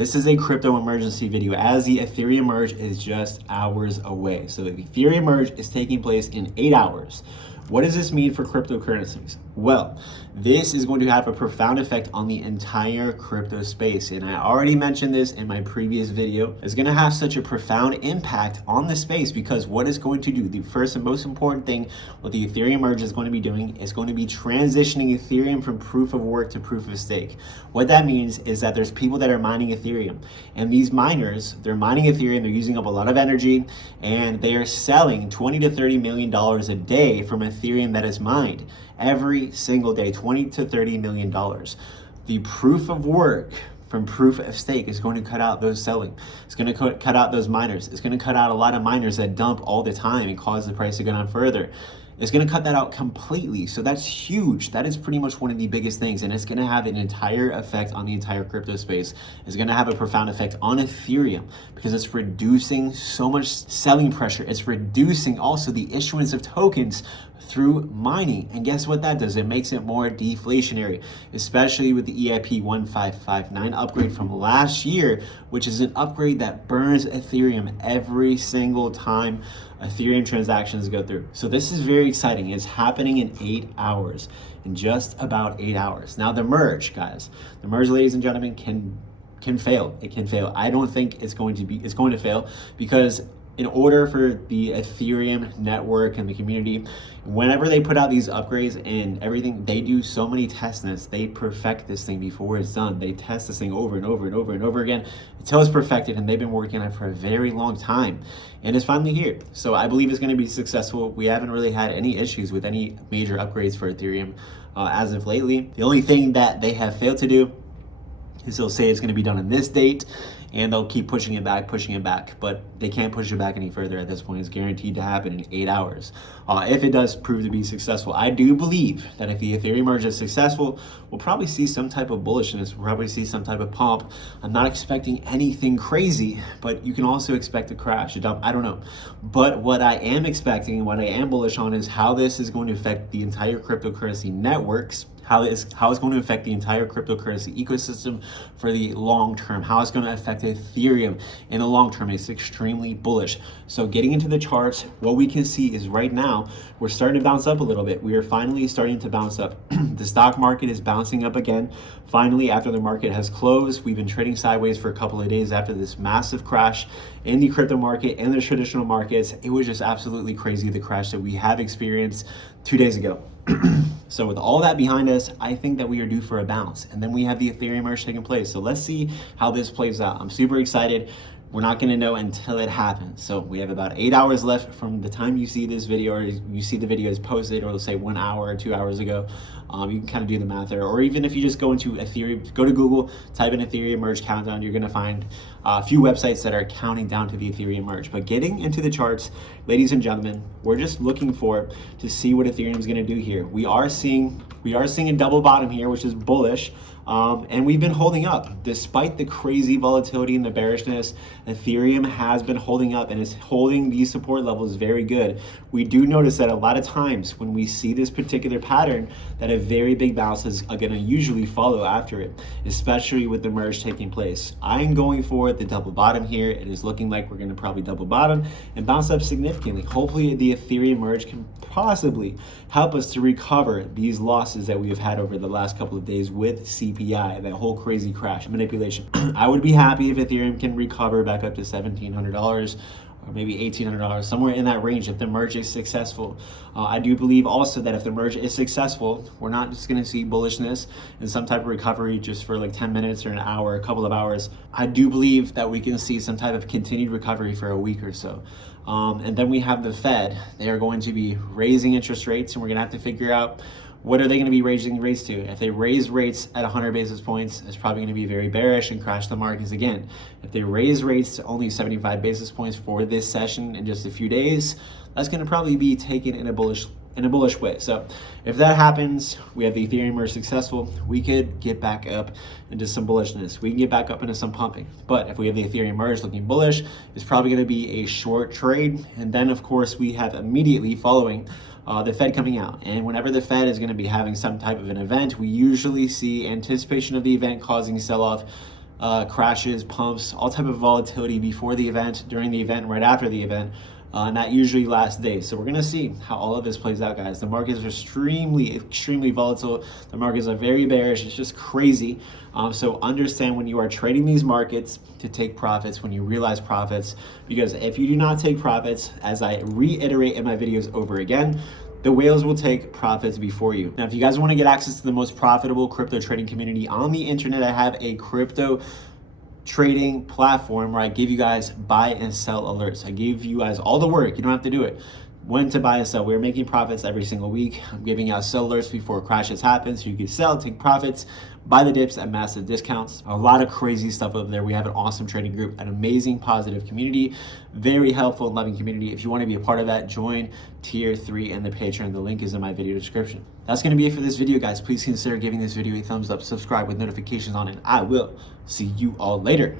This is a crypto emergency video as the Ethereum merge is just hours away. So the Ethereum merge is taking place in 8 hours. What does this mean for cryptocurrencies? Well, this is going to have a profound effect on the entire crypto space. And I already mentioned this in my previous video. It's going to have such a profound impact on the space because what it's going to do, the first and most important thing, what the Ethereum merge is going to be doing is going to be transitioning Ethereum from proof of work to proof of stake. What that means is that there's people that are mining Ethereum, and these miners, they're mining Ethereum, they're using up a lot of energy, and they are selling $20 to $30 million a day from Ethereum that is mined every single day, $20 to $30 million. The proof of work from proof of stake is going to cut out those selling. It's going to cut out those miners. It's going to cut out a lot of miners that dump all the time and cause the price to go down further. It's going to cut that out completely. So that's huge. That is pretty much one of the biggest things. And it's going to have an entire effect on the entire crypto space. It's going to have a profound effect on Ethereum because it's reducing so much selling pressure. It's reducing also the issuance of tokens through mining. And guess what that does? It makes it more deflationary, especially with the EIP 1559 upgrade from last year, which is an upgrade that burns Ethereum every single time Ethereum transactions go through. So this is very exciting. It's happening in 8 hours, in just about 8 hours. Now the merge, guys, the merge, ladies and gentlemen, can fail. It can fail. I don't think it's going to fail because in order for the Ethereum network and the community, whenever they put out these upgrades and everything, they do so many testnets. They perfect this thing before it's done. They test this thing over and over and over and over again until it's perfected, and they've been working on it for a very long time. And it's finally here. So I believe it's going to be successful. We haven't really had any issues with any major upgrades for Ethereum as of lately. The only thing that they have failed to do is they'll say it's going to be done on this date, and they'll keep pushing it back, but they can't push it back any further at this point. It's guaranteed to happen in 8 hours. If it does prove to be successful, I do believe that if the Ethereum merge is successful, we'll probably see some type of bullishness. We'll probably see some type of pump. I'm not expecting anything crazy, but you can also expect a crash, a dump. I don't know. But what I am expecting and what I am bullish on is how this is going to affect the entire cryptocurrency networks, how it's going to affect the entire cryptocurrency ecosystem for the long term, how it's going to affect Ethereum in the long term. It's extremely bullish. So getting into the charts, what we can see is right now, we're starting to bounce up a little bit. We are finally starting to bounce up. The stock market is bouncing up again. Finally, after the market has closed, we've been trading sideways for a couple of days after this massive crash in the crypto market and the traditional markets. It was just absolutely crazy, the crash that we have experienced 2 days ago. So with all that behind us, I think that we are due for a bounce. And then we have the Ethereum merge taking place. So let's see how this plays out. I'm super excited. We're not going to know until it happens. So we have about 8 hours left from the time you see this video, or you see the video is posted, or let's say 1 hour or 2 hours ago. You can kind of do the math there. Or even if you just go into Ethereum, go to Google, type in Ethereum merge countdown, you're going to find a few websites that are counting down to the Ethereum merge. But getting into the charts, ladies and gentlemen, we're just looking to see what Ethereum is going to do here. We are seeing a double bottom here, which is bullish. And we've been holding up despite the crazy volatility and the bearishness. Ethereum has been holding up and is holding these support levels very good. We do notice that a lot of times when we see this particular pattern, that a very big bounce is going to usually follow after it, especially with the merge taking place. I'm going for the double bottom here. It is looking like we're going to probably double bottom and bounce up significantly. Hopefully the Ethereum merge can possibly help us to recover these losses that we have had over the last couple of days with CPI, that whole crazy crash manipulation. I would be happy if Ethereum can recover back up to $1,700 or maybe $1,800, somewhere in that range if the merge is successful. I do believe also that if the merge is successful, we're not just going to see bullishness and some type of recovery just for like 10 minutes or an hour, a couple of hours. I do believe that we can see some type of continued recovery for a week or so. And then we have the Fed. They are going to be raising interest rates, and we're going to have to figure out what are they going to be raising rates to. If they raise rates at 100 basis points, it's probably going to be very bearish and crash the markets again. If they raise rates to only 75 basis points for this session in just a few days, that's going to probably be taken in a bullish way. So if that happens, we have the Ethereum merge successful, we could get back up into some bullishness. We can get back up into some pumping. But if we have the Ethereum merge looking bullish, it's probably going to be a short trade. And then of course we have immediately following the Fed coming out. And whenever the Fed is going to be having some type of an event, we usually see anticipation of the event causing sell-off crashes, pumps, all type of volatility before the event, during the event, right after the event. And that usually lasts days. So we're gonna see how all of this plays out, guys. The markets are extremely volatile. The markets are very bearish. It's just crazy. So understand when you are trading these markets to take profits, when you realize profits, because if you do not take profits, as I reiterate in my videos over again, the whales will take profits before you. Now, if you guys want to get access to the most profitable crypto trading community on the internet, I have a crypto trading platform where I give you guys buy and sell alerts. I give you guys all the work. You don't have to do it. When to buy and sell. We're making profits every single week. I'm giving out sell alerts before crashes happen so you can sell, take profits, buy the dips at massive discounts. A lot of crazy stuff over there. We have an awesome trading group, an amazing positive community, very helpful and loving community. If you want to be a part of that, join tier 3 and the Patreon. The link is in my video description. That's going to be it for this video, guys. Please consider giving this video a thumbs up, subscribe with notifications on, and I will see you all later.